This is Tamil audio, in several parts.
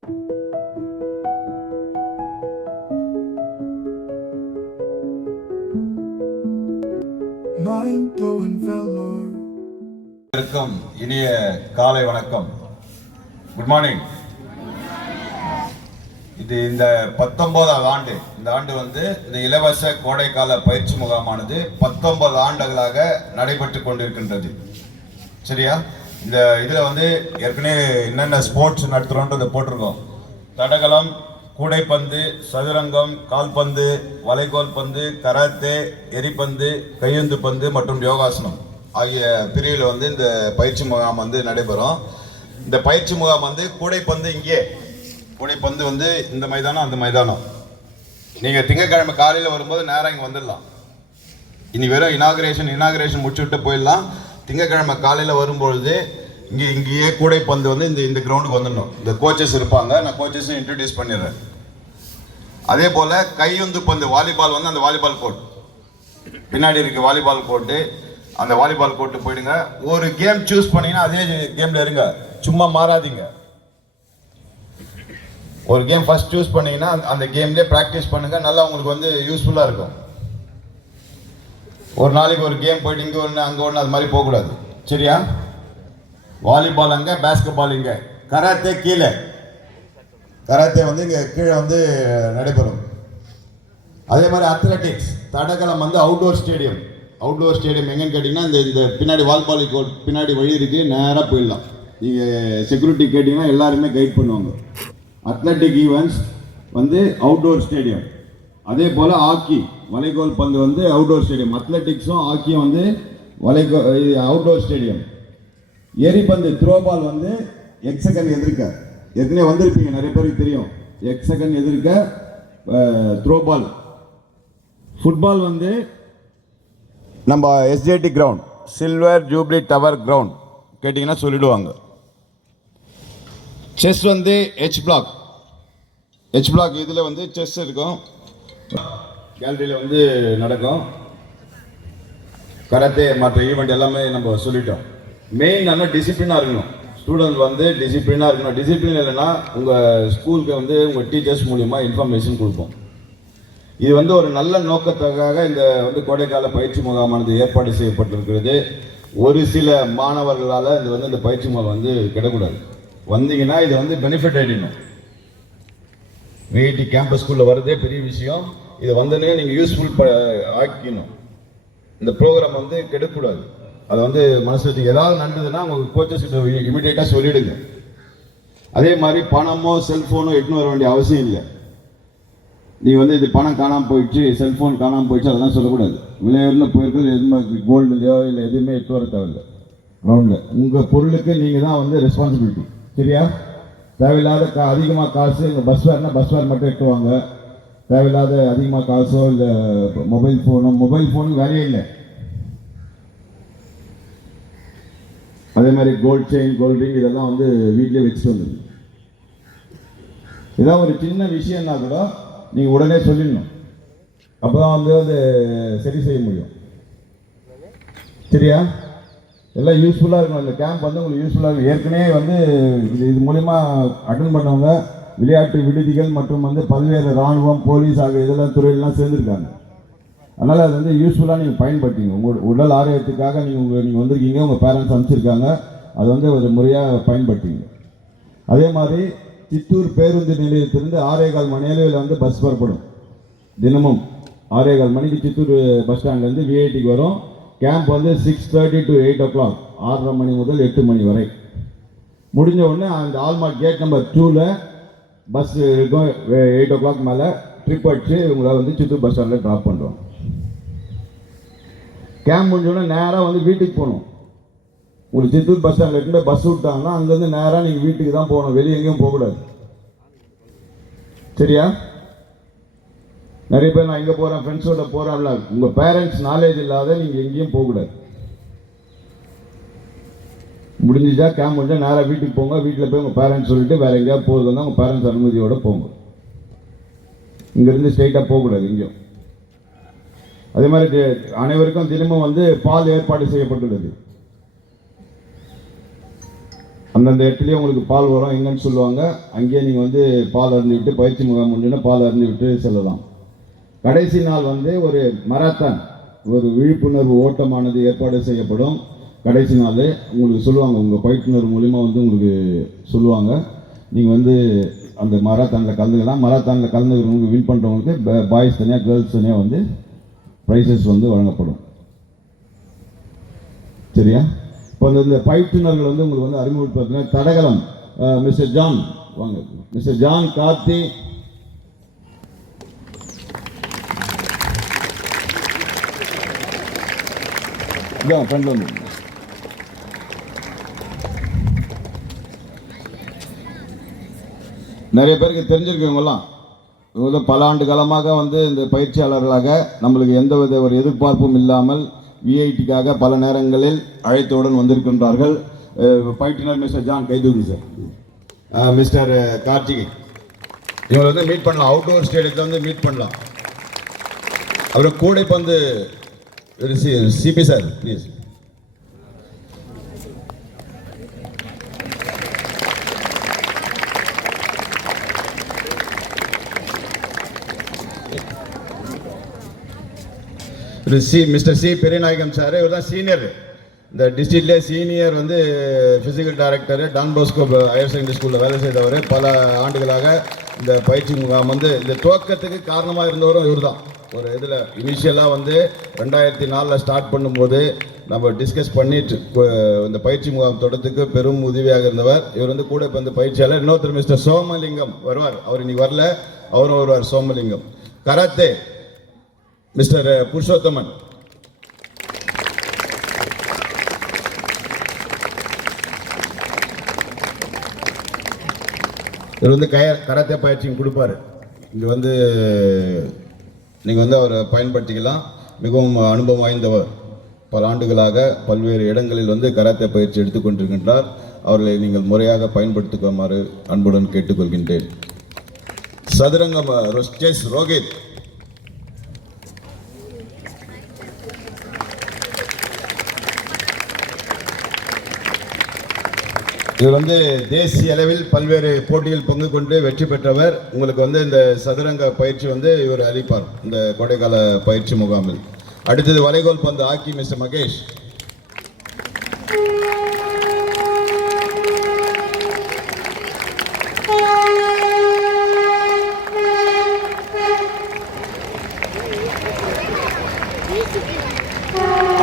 இனிய காலை வணக்கம். Good morning. இது இந்த 19வது ஆண்டு. இந்த ஆண்டு வந்து இந்த இலவச கோடைக்கால பயிற்சி முகாமானது 19 ஆண்டுகளாக நடைபெற்று கொண்டிருக்கின்றது. சரியா? இந்த இதில் வந்து ஏற்கனவே என்னென்ன ஸ்போர்ட்ஸ் நடத்துகிறோன்றதை போட்டிருக்கோம். தடகளம், கூடைப்பந்து, சதுரங்கம், கால்பந்து, வளைகோல் பந்து, கராத்தே, எரிப்பந்து, கையுந்து பந்து மற்றும் யோகாசனம் ஆகிய பிரிவில் வந்து இந்த பயிற்சி முகாம் வந்து நடைபெறும். இந்த பயிற்சி முகாம் வந்து கூடைப்பந்து இங்கே, கூடைப்பந்து வந்து இந்த மைதானம் அந்த மைதானம். நீங்கள் திங்கட்கிழமை காலையில் வரும்போது நேராக இங்கே வந்துடலாம். இனி வெறும் இனாகிரேஷன் முடிச்சுட்டு போயிடலாம். திங்கட்கிழமை காலையில் வரும்பொழுது இங்கேயே கூடைப்பந்து வந்து இந்த கிரவுண்டுக்கு வந்துடணும். இந்த கோச்சஸ் இருப்பாங்க, நான் கோச்சஸும் இன்ட்ரடியூஸ் பண்ணிடுறேன். அதே போல் கையுந்து பந்து, வாலிபால் வந்து அந்த வாலிபால் கோர்ட் பின்னாடி இருக்குது. வாலிபால் கோர்ட்டு, அந்த வாலிபால் கோர்ட்டு போயிடுங்க. ஒரு கேம் சூஸ் பண்ணீங்கன்னா அதே கேமில் இருங்க, சும்மா மாறாதீங்க. ஒரு கேம் ஃபர்ஸ்ட் சூஸ் பண்ணீங்கன்னா அந்த கேம்லேயே ப்ராக்டிஸ் பண்ணுங்கள். நல்லா உங்களுக்கு வந்து யூஸ்ஃபுல்லாக இருக்கும். ஒரு நாளைக்கு ஒரு கேம் போயிட்டு இங்கே ஒன்று அங்கே ஒன்று அது மாதிரி போகக்கூடாது. சரியா? வாலிபால் அங்கே, பேஸ்கெட் பால் இங்கே, கராத்தே கீழே. கராத்தே வந்து இங்கே கீழே வந்து நடைபெறும். அதே மாதிரி அத்லெட்டிக்ஸ், தடகளம் வந்து அவுட்டோர் ஸ்டேடியம். அவுட்டோர் ஸ்டேடியம் எங்கன்னு கேட்டிங்கன்னா இந்த பின்னாடி வால்பால் கோர்ட் பின்னாடி வழி இருக்குது, நேராக போயிடலாம். நீங்கள் செக்யூரிட்டி கேட்டிங்கன்னா எல்லாருமே கைட் பண்ணுவாங்க. அத்லெட்டிக் ஈவெண்ட்ஸ் வந்து அவுட்டோர் ஸ்டேடியம். அதே போல் ஹாக்கி, வளைகோல் பந்து வந்து அவுட்டோர் ஸ்டேடியம். அத்லெட்டிக்ஸும் ஹாக்கியும் வந்து அவுட்டோர் ஸ்டேடியம். எரிப்பந்து, த்ரோபால் வந்து எக்ஸகன் எதிர்க்க, ஏற்கனவே வந்திருப்பீங்க, நிறைய பேருக்கு தெரியும். எக்ஸகன் எதிர்க்க த்ரோபால். ஃபுட்பால் வந்து நம்ம SJT ground, silver jubilee tower ground கேட்டிங்கன்னா சொல்லிடுவாங்க. செஸ் வந்து ஹெச் பிளாக் இதில் வந்து செஸ் இருக்கும், கேலரியில் வந்து நடக்கும். கராத்தே மற்ற ஈவெண்ட் எல்லாமே நம்ம சொல்லிட்டோம். மெயின் நல்லா டிசிப்ளினாக இருக்கணும். ஸ்டூடெண்ட் வந்து டிசிப்ளினாக இருக்கணும். டிசிப்ளின் இல்லைன்னா உங்கள் ஸ்கூலுக்கு வந்து உங்கள் டீச்சர்ஸ் மூலிமா இன்ஃபர்மேஷன் கொடுப்போம். இது வந்து ஒரு நல்ல நோக்கத்துக்காக இந்த வந்து கோடைக்கால பயிற்சி முகாமானது ஏற்பாடு செய்யப்பட்டிருக்கிறது. ஒரு சில மாணவர்களால் இது வந்து இந்த பயிற்சி முகாம் வந்து கிடக்கூடாது. வந்தீங்கன்னா இது வந்து பெனிஃபிட் ஆகிடணும். விஐடி கேம்பஸ் ஸ்கூலில் வரதே பெரிய விஷயம். இதை வந்தோடனே நீங்கள் யூஸ்ஃபுல் ஆக்கிக்கணும். இந்த ப்ரோக்ராம் வந்து கெடக்கூடாது. அதை வந்து மனசு வச்சு ஏதாவது நடந்ததுன்னா உங்கள் கோச்சஸ் கிட்ட இமீடியட்டாக சொல்லிவிடுங்க. அதே மாதிரி பணமோ செல்ஃபோனோ எடுத்துன்னு வர வேண்டிய அவசியம் இல்லை. நீ வந்து இது பணம் காணாமல் போயிடுச்சு, செல்ஃபோன் காணாமல் போயிடுச்சு அதெல்லாம் சொல்லக்கூடாது. விளையாடுன்னு போயிருக்கிறது எதுவுமே கோல்டுலையோ இல்லை எதுவுமே எடுத்து வர தேவையில்லை. கிரவுண்டில் உங்கள் பொருளுக்கு நீங்கள் தான் வந்து ரெஸ்பான்சிபிலிட்டி. சரியா? தேவையில்லாத அதிகமாக காசு, இங்கே பஸ் ஃபேர்னால் பஸ் ஃபேர் மட்டும் எடுத்துவாங்க. தேவையில்லாத அதிகமாக காசோ இல்லை மொபைல் ஃபோனுக்கு வேலையே இல்லை. அதே மாதிரி கோல்ட் செயின், கோல்ட் ரிங் இதெல்லாம் வந்து வீட்டிலே வச்சுட்டு வந்தது. இதான் ஒரு சின்ன விஷயம்னா கூட நீங்கள் உடனே சொல்லிடணும். அப்போ தான் வந்து அது சரி செய்ய முடியும். சரியா? எல்லாம் யூஸ்ஃபுல்லாக இருக்கணும். இந்த கேம்ப் வந்து உங்களுக்கு யூஸ்ஃபுல்லாக இருக்கும். ஏற்கனவே வந்து இது மூலிமா அட்டன் பண்ணவங்க விளையாட்டு விடுதிகள் மற்றும் வந்து பல்வேறு இராணுவம், போலீஸ் ஆகிய இதெல்லாம் துறையெல்லாம் சேர்ந்துருக்காங்க. அதனால் அது வந்து யூஸ்ஃபுல்லாக நீங்கள் பயன்படுத்திங்க. உங்கள் உடல் ஆரோக்கியத்துக்காக நீங்கள் வந்திருக்கீங்க, உங்கள் பேரண்ட்ஸ் அனுப்பிச்சிருக்காங்க, அதை வந்து ஒரு முறையாக பயன்படுத்திங்க. அதே மாதிரி சித்தூர் பேருந்து நிலையத்திலிருந்து 6:15 மணி அளவில் வந்து பஸ் புறப்படும். தினமும் 6:15 மணிக்கு சித்தூர் பஸ் ஸ்டாண்ட்லேருந்து விஐடிக்கு வரும். கேம்ப் வந்து 6:30 to 8 o'clock, 6:30 மணி முதல் 8 மணி வரை. முடிஞ்ச உடனே அந்த ஆல்மார்க் கேட் நம்பர் 2ல் பஸ் இருக்கும். 8 o'clock மேலே ட்ரிப் அடித்து உங்களை வந்து சித்தூர் பஸ் ஸ்டாண்டில் ட்ராப் பண்ணுறோம். கேம்ப் முடிஞ்சோடனே நேராக வந்து வீட்டுக்கு போகணும். உங்களுக்கு சித்தூர் பஸ் ஸ்டாண்டில் இருக்கும்போது பஸ் விட்டாங்கன்னா அங்கேருந்து நேராக நீங்கள் வீட்டுக்கு தான் போகணும். வெளியே எங்கேயும் போகக்கூடாது. சரியா? நிறைய பேர் நான் இங்கே போகிறேன், ஃப்ரெண்ட்ஸோட போகிறேன்ல, உங்கள் பேரண்ட்ஸ் நாலேஜ் இல்லாத நீங்கள் எங்கேயும் போகக்கூடாது. முடிஞ்சிச்சா கேம்ப் முடிஞ்சால் நேராக வீட்டுக்கு போங்க. வீட்டில் போய் உங்கள் பேரண்ட்ஸ் சொல்லிவிட்டு வேறு எங்கேயாவது போகிறதுனா உங்கள் பேரண்ட்ஸ் அனுமதியோடு போங்க. இங்கேருந்து ஸ்ட்ரெயிட்டாக போகக்கூடாது எங்கேயும். அதே மாதிரி அனைவருக்கும் தினமும் வந்து பால் ஏற்பாடு செய்யப்பட்டுள்ளது. அந்தந்த இடத்துலையே உங்களுக்கு பால் வரும் எங்கன்னு சொல்லுவாங்க. அங்கேயே நீங்கள் வந்து பால் அருந்திவிட்டு பயிற்சி முகாம் முடிஞ்சுன்னா பால் அருந்திவிட்டு செல்லலாம். கடைசி நாள் வந்து ஒரு மராத்தான், ஒரு விழிப்புணர்வு ஓட்டமானது ஏற்பாடு செய்யப்படும். கடைசி நாள் உங்களுக்கு சொல்லுவாங்க, உங்கள் பயிற்றுனர் மூலிமா வந்து உங்களுக்கு சொல்லுவாங்க. நீங்கள் வந்து அந்த மராத்தானில் கலந்துக்கலாம். மராத்தானில் கலந்துக்கிறவங்களுக்கு வின் பண்ணுறவங்களுக்கு பாய்ஸ் தனியாக கேர்ள்ஸ் தனியாக வந்து ப்ரைஸஸ் வந்து வழங்கப்படும். சரியா? இப்போ இந்த பயிற்றுனர்கள் வந்து உங்களுக்கு வந்து அறிமுகப்படுத்தின தடகளம் மிஸ்டர் ஜான் வாங்க. மிஸ்டர் ஜான் கார்த்தி, ஃப்ரெண்ட் வந்து நிறைய பேருக்கு தெரிஞ்சிருக்கவங்கலாம் பல ஆண்டு காலமாக வந்து இந்த பயிற்சியாளர்களாக நம்மளுக்கு எந்தவித ஒரு எதிர்பார்ப்பும் இல்லாமல் விஐடிக்காக பல நேரங்களில் அழைத்தவுடன் வந்திருக்கின்றார்கள். பயிற்றுனர் மிஸ்டர் ஜான் கைதூரி சார், மிஸ்டர் கார்த்திகை, இவங்களை வந்து மீட் பண்ணலாம். அவுட்டோர் ஸ்டேடியத்தில் வந்து மீட் பண்ணலாம். அப்புறம் கூடைப்பந்து CB sir please. Mister C Periyanayagam sir, இவர் தான் சீனியர், இந்த டிஸ்ட்ரிக்ட்லேயே சீனியர் வந்து physical director, Don Bosco higher secondary ஸ்கூலில் வேலை செய்தவர். பல ஆண்டுகளாக இந்த பயிற்சி முகாம் வந்து இந்த துவக்கத்துக்கு காரணமாக இருந்தவரும் இவர் தான். ஒரு இதில் இனிஷியலாக வந்து 2004 ஸ்டார்ட் பண்ணும்போது நம்ம டிஸ்கஸ் பண்ணிட்டு இந்த பயிற்சி முகாம் தொடர்த்துக்கு பெரும் உதவியாக இருந்தவர். இவர் வந்து கூட இப்போ இந்த பயிற்சியாளர். இன்னொருத்தர் மிஸ்டர் சோமலிங்கம் வருவார், அவர் இன்னைக்கு வரல, அவரும் வருவார். சோமலிங்கம். Karate mister Purushothaman. இவர் வந்து கராத்தே பயிற்சியும் கொடுப்பாரு. இங்கே வந்து நீங்கள் வந்து அவரை பயன்படுத்திக்கலாம். மிகவும் அனுபவம் வாய்ந்தவர். பல ஆண்டுகளாக பல்வேறு இடங்களில் வந்து கராத்தே பயிற்சி எடுத்துக்கொண்டிருக்கின்றார். அவர்களை நீங்கள் முறையாக பயன்படுத்திக்குமாறு அன்புடன் கேட்டுக்கொள்கின்றேன். சதுரங்கம் செஸ் ரோஹித். இவர் வந்து தேசிய அளவில் பல்வேறு போட்டியில் பங்கு கொண்டு வெற்றி பெற்றவர். உங்களுக்கு வந்து இந்த சதுரங்க பயிற்சி வந்து இவர் அளிப்பார் இந்த கோடைக்கால பயிற்சி முகாமில். அடுத்தது வளைகோல் பந்து ஆக்கி மிஸ்டர் மகேஷ்.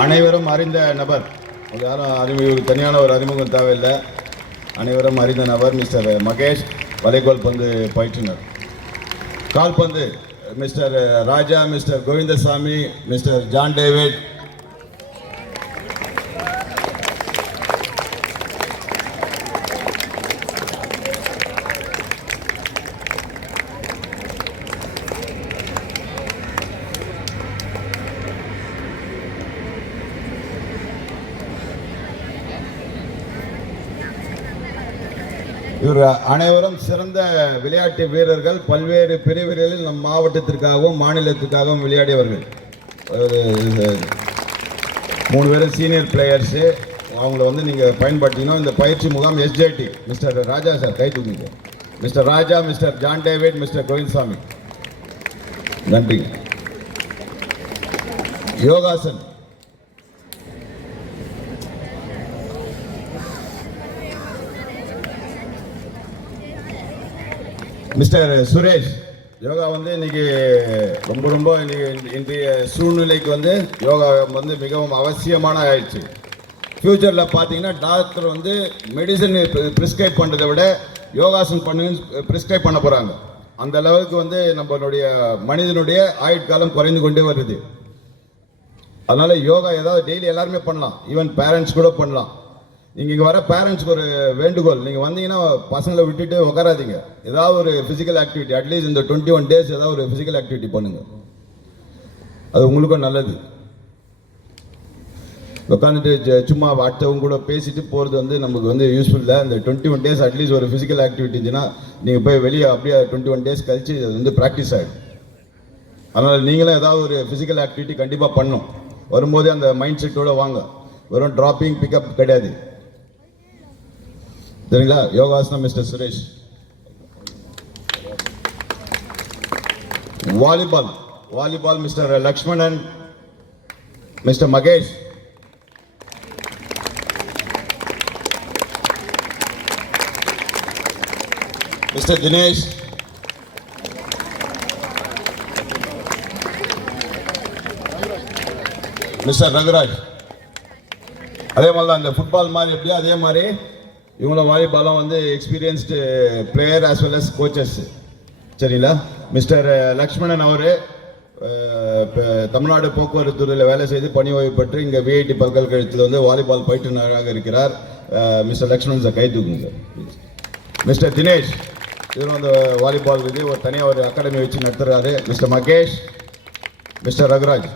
அனைவரும் அறிந்த நபர், யாரும் தனியான ஒரு அறிமுகம் தேவையில்லை. அனைவரும் அறிந்த நபர் மிஸ்டர் மகேஷ், வளைகோல் பந்து பயிற்றுனர். கால்பந்து mister Raja, mister Govindasamy, mister John David. இவர் அனைவரும் சிறந்த விளையாட்டு வீரர்கள். பல்வேறு பிரிவுகளில் நம் மாவட்டத்திற்காகவும் மாநிலத்திற்காகவும் விளையாடியவர்கள். ஒரு 3 பேரும் சீனியர் பிளேயர்ஸு. அவங்கள வந்து நீங்கள் பயன்படுத்தினோம். இந்த பயிற்சி முகாம் எஸ்ஜேடி மிஸ்டர் ராஜா சார் கை தூக்குங்க. Mister Raja, mister John David, mister Govindasamy. நன்றி. யோகாசன் மிஸ்டர் சுரேஷ். யோகா வந்து இன்னைக்கு ரொம்ப இன்றைய சூழ்நிலைக்கு வந்து யோகா வந்து மிகவும் அவசியமான ஆயிடுச்சு. ஃப்யூச்சரில் பார்த்தீங்கன்னா டாக்டர் வந்து மெடிசன் ப்ரிஸ்கிரைப் பண்ணுறதை விட யோகாசன் பண்ணி ப்ரிஸ்கிரைப் பண்ண போகிறாங்க. அந்த அளவுக்கு வந்து நம்மளுடைய மனிதனுடைய ஆயுட்காலம் குறைந்து கொண்டே வருது. அதனால் யோகா ஏதாவது டெய்லி எல்லாருமே பண்ணலாம். ஈவன் பேரண்ட்ஸ் கூட பண்ணலாம். நீங்கள் இங்கே வர பேரண்ட்ஸ்க்கு ஒரு வேண்டுகோள், நீங்கள் வந்தீங்கன்னா பசங்களை விட்டுட்டு உட்காராதீங்க. ஏதாவது ஒரு ஃபிசிக்கல் ஆக்டிவிட்டி, அட்லீஸ்ட் இந்த 21 days ஏதாவது ஒரு ஃபிசிக்கல் ஆக்டிவிட்டி பண்ணுங்கள். அது உங்களுக்கும் நல்லது. உட்காந்துட்டு சும்மா அடுத்தவங்க கூட பேசிட்டு போகிறது வந்து நமக்கு வந்து யூஸ்ஃபுல் இல்லை. இந்த 21 days அட்லீஸ்ட் ஒரு ஃபிசிக்கல் ஆக்டிவிட்டி இருந்துச்சுன்னா நீங்கள் போய் வெளியே அப்படியே 21 days கழிச்சு அது வந்து ப்ராக்டிஸ் ஆகிடும். அதனால் நீங்களும் ஏதாவது ஒரு ஃபிசிக்கல் ஆக்டிவிட்டி கண்டிப்பாக பண்ணணும். வரும்போதே அந்த மைண்ட் செட்டோடு வாங்க. வெறும் ட்ராப்பிங் பிக்கப் கிடையாது. சரிங்களா? யோகாசனம் mister Suresh. Volleyball mister Lakshmanan, mister Mahesh. Mister Dinesh. Mister Raghuraj. அதே மாதிரி தான் இந்த ஃபுட்பால் மாதிரி எப்படியோ அதே மாதிரி இவங்களும் வாலிபாலும் வந்து experienced player as well as coaches. சரிங்களா? மிஸ்டர் லக்ஷ்மணன் அவர் தமிழ்நாடு போக்குவரத்து துறையில் வேலை செய்து பணி ஓய்வு பெற்று இங்கே விஐடி பல்கலைக்கழகத்தில் வந்து வாலிபால் பயிற்றுநராக இருக்கிறார். மிஸ்டர் லக்ஷ்மணன் சார் கை தூக்குங்க. மிஸ்டர் தினேஷ் இவர் வந்து வாலிபால் இது ஒரு தனியாக ஒரு அகாடமி வச்சு நடத்துகிறாரு. Mister Mahesh, mister Raguraj.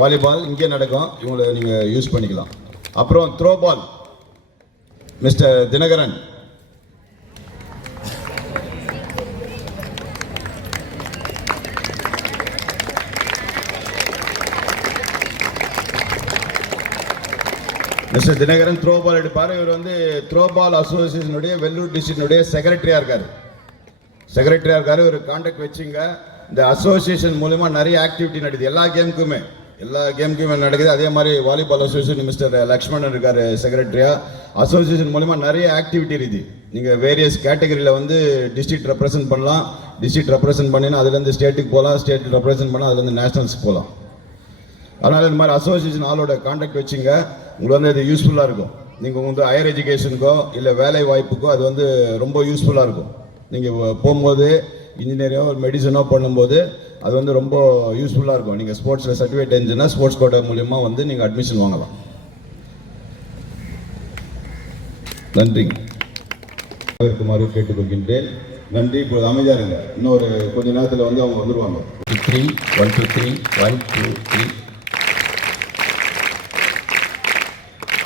Volleyball இங்கே நடக்கும், இவங்களை நீங்கள் யூஸ் பண்ணிக்கலாம். அப்புறம் throw ball mister Dinakaran. Mister Dinakaran throw ball எடுப்பார். இவர் வந்து த்ரோ பால் அசோசியேஷனுடைய வெள்ளூர் டிஸ்ட்ரிக்டினுடைய செக்ரட்டரியாக இருக்கார். இவர் கான்டாக்ட் வச்சுங்க. இந்த அசோசியேஷன் மூலமா நிறைய ஆக்டிவிட்டி நடக்குது, எல்லா கேமுக்குமே நடக்குது. அதே மாதிரி வாலிபால் அசோசியேஷன் மிஸ்டர் லக்ஷ்மணன் இருக்கார் செக்ரட்டரியா. அசோசியேஷன் மூலமா நிறைய ஆக்டிவிட்டி இருக்குது. நீங்கள் வேரியஸ் கேட்டகரியில் வந்து டிஸ்ட்ரிக்ட் ரெப்ரசென்ட் பண்ணலாம். டிஸ்ட்ரிக்ட் ரெப்ரசென்ட் பண்ணினா அதுலேருந்து ஸ்டேட்டுக்கு போகலாம், ஸ்டேட் ரெப்ரசென்ட் பண்ணால் அதுலேருந்து நேஷனல்ஸ்க்கு போகலாம். அதனால் இந்த மாதிரி அசோசியேஷன் ஆளோட கான்டாக்ட் வச்சுங்க. உங்களுக்கு வந்து அது யூஸ்ஃபுல்லாக இருக்கும். நீங்கள் வந்து ஹையர் எஜுகேஷனுக்கோ இல்லை வேலை வாய்ப்புக்கோ அது வந்து ரொம்ப யூஸ்ஃபுல்லாக இருக்கும். நீங்கள் போகும்போது இன்ஜினியரிங்கோ மெடிசனோ பண்ணும்போது அது வந்து ரொம்ப யூஸ்ஃபுல்லாக இருக்கும். நீங்கள் ஸ்போர்ட்ஸில் சர்டிஃபிகேட் இருந்துச்சுன்னா ஸ்போர்ட்ஸ் கோட்டா மூலிமா வந்து நீங்கள் அட்மிஷன் வாங்கலாம். நன்றிங்க. இருக்குமாறு கேட்டுக்கொள்கின்றேன். நன்றி. இப்போது அமைதியாக இருங்க. இன்னொரு கொஞ்ச நேரத்தில் வந்து அவங்க வந்துடுவாங்க. 3 1 2 3 1 2 3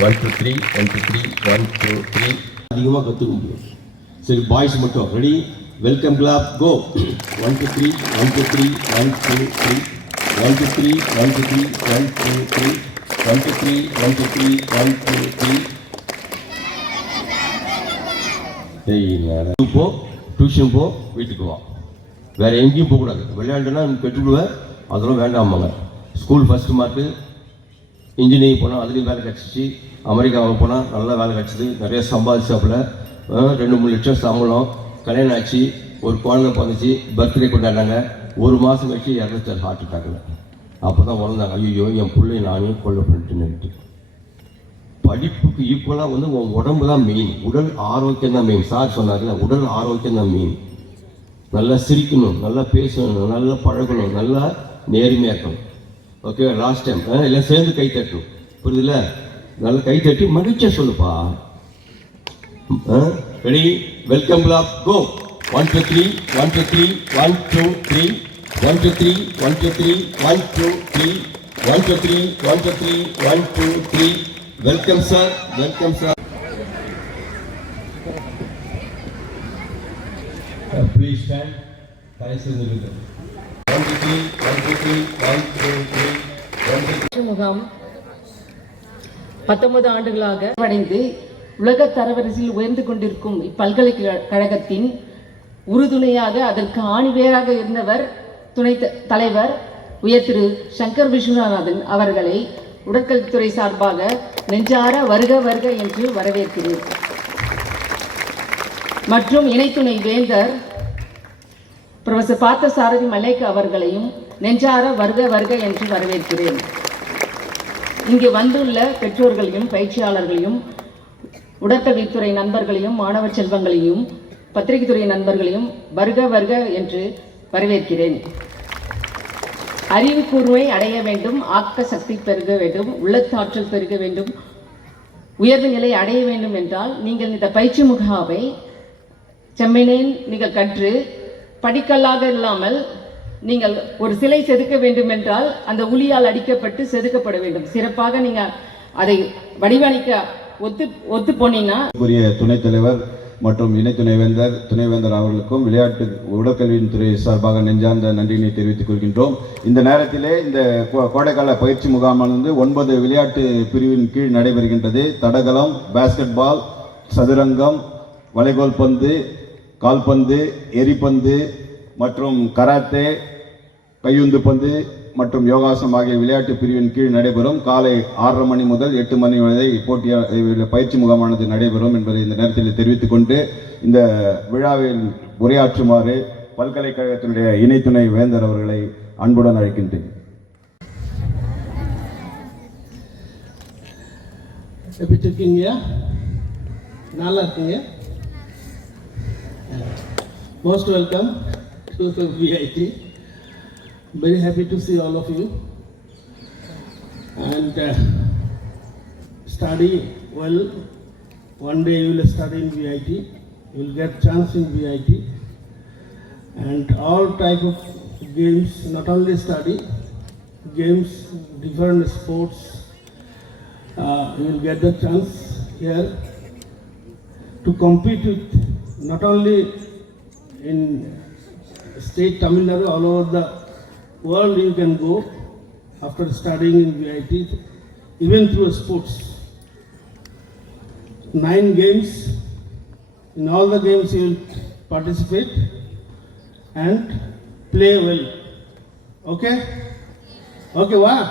1 2 3 1 2 3 1 2 3 அதிகமாக கற்றுக்க முடியும். சரி, பாய்ஸ் மட்டும் ரெடி. வெல்கம் கிளாப் கோ. 1 2 3 1 2 3 1 2 3 1 2 3 1 2 3 1 2 3 1 2 3 1 2 3 1 2 3. போ, டியூஷன் போ, வீட்டுக்கு வா, வேறு எங்கேயும் போகக்கூடாது. விளையாண்டுனா கெட்டுவிடுவேன், அதெல்லாம் வேண்டாமாங்க. ஸ்கூல் ஃபஸ்ட்டு மார்க்கு, இன்ஜினியரிங் போனால் அதுலேயும் வேலை கிடச்சிச்சு. அமெரிக்காவுக்கு போனால் நல்லா வேலை கிடச்சிது, நிறைய சம்பாதிச்சாப்புல 2-3 லட்சம் சம்பளம். கல்யாணம் ஆச்சு, ஒரு குழந்தை பிறந்துச்சு, பர்த்டே கொண்டாடினாங்க. 1 மாதம் கழிச்சு இறந்துச்சார் ஹார்ட் அட்டாக்கில். அப்போ தான் உணர்ந்தாங்க, ஐயோ என் பிள்ளை நானே கொல்ல பண்ணிட்டுன்னுட்டு. படிப்புக்கு ஈக்குவலாக வந்து உன் உடம்பு தான் மெயின், உடல் ஆரோக்கியம் தான் மெயின். சார் சொன்னார்ல, உடல் ஆரோக்கியம் தான் மெயின். நல்லா சிரிக்கணும், நல்லா பேசணும், நல்லா பழகணும், நல்லா நேர்மையாக இருக்கணும். ஓகே, லாஸ்ட் டைம் எல்லாம் சேர்ந்து கை தட்டணும், புரியுதுல்ல? நல்லா கை தட்டி மகிழ்ச்சியாக சொல்லுப்பா. Ready? Welcome clap go. 1 2 3 1 2 3 1 2 3 1 2 3 1 2 3 1 2 3 1 2 3 1 2 3 1 2 3. Welcome sir, welcome sir. Please stand. முகாம் 19 ஆண்டுகளாக அடைந்து உலக தரவரிசையில் உயர்ந்து கொண்டிருக்கும் இப்பல்கலைக்கழகத்தின் உறுதுணையாக அதற்கு ஆணிவேராக இருந்தவர் துணை தலைவர் உயர் திரு சங்கர் விஸ்வநாதன் அவர்களை உடற்கல்வித்துறை சார்பாக நெஞ்சார வருக வருக என்று வரவேற்கிறேன். மற்றும் இணைத்துணை வேந்தர் புரொஃபசர் பார்த்தசாரதி மல்லேக் அவர்களையும் நெஞ்சார வருக வருக என்று வரவேற்கிறேன். இங்கு வந்துள்ள பெற்றோர்களையும் பயிற்சியாளர்களையும் உடற்கல்வித்துறை நண்பர்களையும் மாணவ செல்வங்களையும் பத்திரிகைத்துறை நண்பர்களையும் வருக வருக என்று வரவேற்கிறேன். அறிவு கூர்மை அடைய வேண்டும், ஆக்க சக்தி பெருக வேண்டும், உள்ளத்தாற்றல் பெருக வேண்டும், உயர்வு நிலை அடைய வேண்டும் என்றால் நீங்கள் இந்த பயிற்சி முகாமை செம்மையை நீங்கள் கற்று படிக்கல்லாக இல்லாமல் நீங்கள் ஒரு சிலை செதுக்க வேண்டும் என்றால் அந்த உளியால் அடிக்கப்பட்டு செதுக்கப்பட வேண்டும். சிறப்பாக நீங்கள் அதை வடிவமைக்க ஒத்து போனீங்கன்னா துணைத் தலைவர் மற்றும் இணை துணைவேந்தர் அவர்களுக்கும் விளையாட்டு உடற்கல்வியின் துறை சார்பாக நெஞ்சார்ந்த நன்றியினை தெரிவித்துக் கொள்கின்றோம். இந்த நேரத்திலே இந்த கோடைக்கால பயிற்சி முகாமானது 9 விளையாட்டு பிரிவின் கீழ் நடைபெறுகின்றது. தடகளம், பாஸ்கெட் பால், சதுரங்கம், வளைகோல் பந்து, கால்பந்து, எரிபந்து மற்றும் கராத்தே, கையுந்து பந்து மற்றும் யோகாசனம் ஆகிய விளையாட்டு பிரிவின் கீழ் நடைபெறும். காலை 6:30 மணி முதல் 8 மணி வரை பயிற்சி முகாமானது நடைபெறும் என்பதை இந்த நேரத்தில் தெரிவித்துக் கொண்டு இந்த விழாவில் உரையாற்றுமாறு பல்கலைக்கழகத்தினுடைய இணை துணை வேந்தர் அவர்களை அன்புடன் அழைக்கின்றேன். எப்படி இருக்கீங்க? நல்லா இருக்கீங்க? Most welcome to VIT. Very happy to see all of you. And study well. One day you will study in VIT. You will get chance in VIT. And all type of games, not only study, games, different sports. You will get the chance here to compete with not only in state Tamil Nadu, all over the world you can go after studying in VIT, even through sports. 9 games, in all the games you will participate and play well. Okay? Okay, wow?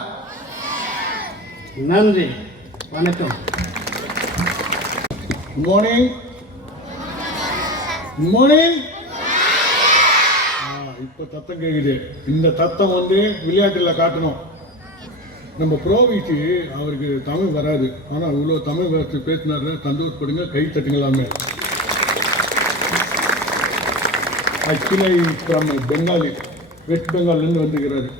Nandri. வணக்கம். Morning morning. இப்போ தத்தம் கேட்குது. இந்த தத்தம் விளையாட்டில் காட்டணும். நம்ம ப்ரோவிக்கு அவருக்கு தமிழ் வராது, ஆனால் இவ்வளோ தமிழ் வார்த்தை பேசினாரு. சந்தோஷப்படுங்க, கை தட்டுங்களாமே. ஆக்சுவலி ஃப்ரம் பெங்காலி, வெஸ்ட் பெங்கால்லேருந்து வந்துக்கிறாரு.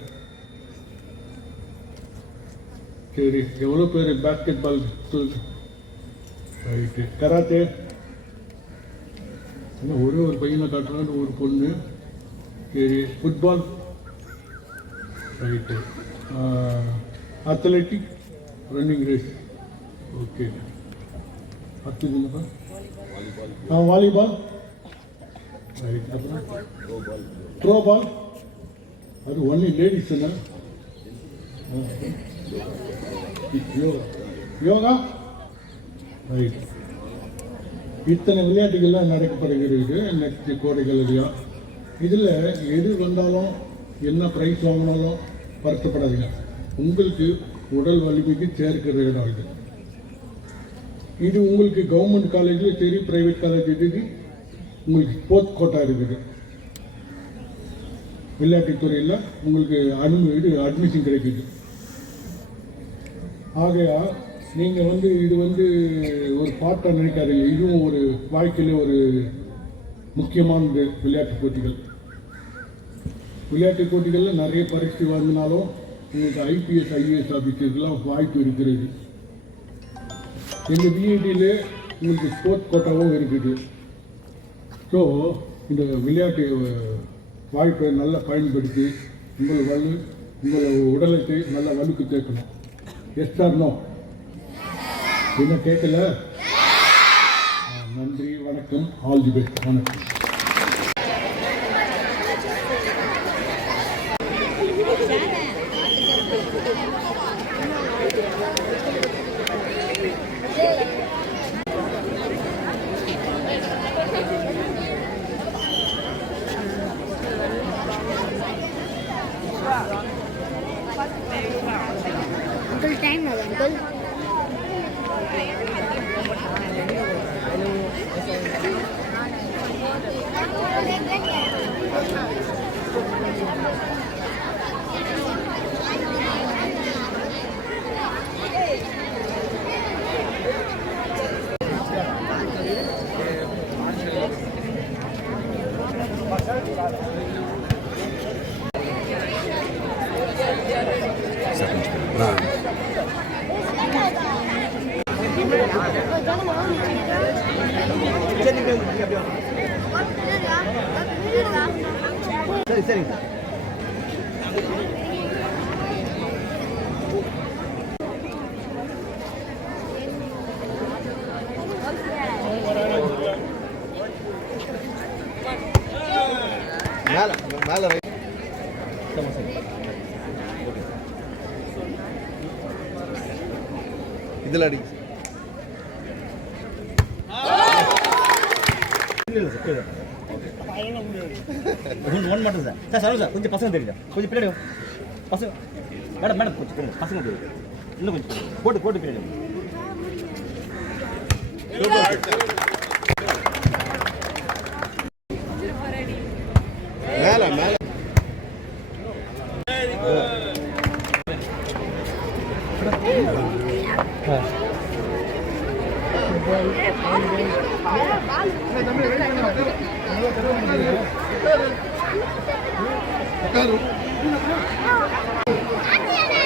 சரி, எவ்வளோ பேர் பேஸ்கெட் பால் ரைட்டு, கராத்தே ஒரு பையனை காட்டுறான்னு ஒரு பொண்ணு. சரி, football right, athletic, running race. Okay, volleyball right. அப்புறம் த்ரோ பால், அது ஒன்லி லேடிஸ்னா. யோகா ரைட். இத்தனை விளையாட்டுகள்லாம் நடக்கப்படுகிறது நெக்ஸ்ட் கோடைகள்லையும். இதில் எது வந்தாலும் என்ன ப்ரைஸ் வாங்கினாலும் வருத்தப்படாதீங்க. உங்களுக்கு உடல் வலிமைக்கு சேர்க்கிற இடம் இது. இது உங்களுக்கு கவர்மெண்ட் காலேஜ்லேயும் சரி, ப்ரைவேட் காலேஜ் இருக்குது. உங்களுக்கு ஸ்போர்ட்ஸ் கோட்டா இருக்குது. விளையாட்டுத்துறையில் உங்களுக்கு அட்மிஷன் கிடைக்குது. ஆகையா நீங்கள் இது ஒரு பாட்டாக நினைக்காதீங்க. இதுவும் ஒரு வாழ்க்கையில் ஒரு முக்கியமானது. விளையாட்டு போட்டிகள், விளையாட்டு போட்டிகளில் நிறைய பரிசு வாங்கினாலும் உங்களுக்கு IPS IAS ஆஃபீஸருக்கெல்லாம் வாய்ப்பு இருக்கிறது. எங்கள் VITயில் உங்களுக்கு ஸ்போர்ட்ஸ் கோட்டாவும் இருக்குது. ஸோ இந்த விளையாட்டு வாய்ப்பை நல்லா பயன்படுத்தி உங்கள் உடலுக்கு நல்ல வலுக்கு சேர்க்கணும். Yes sir no? என்ன கேட்கல? நன்றி, வணக்கம், ஆல் தி பெஸ்ட். வணக்கம். Uncle, time now, Uncle. சரி சரிங்க. மேலே மேலே ரைட். இதில் அடி. சார் ஒன் மட்டும் சார் சார் சொல்லுங்கள் சார் கொஞ்சம் பசங்க தெரியுது கொஞ்சம் பின்னாடி பசங்க மேடம் மேடம் கொஞ்சம் பின்னாடி பசங்க தெரியுது இன்னும் கொஞ்சம் போட்டு பின்னாடி மேலே மேலே Auntie,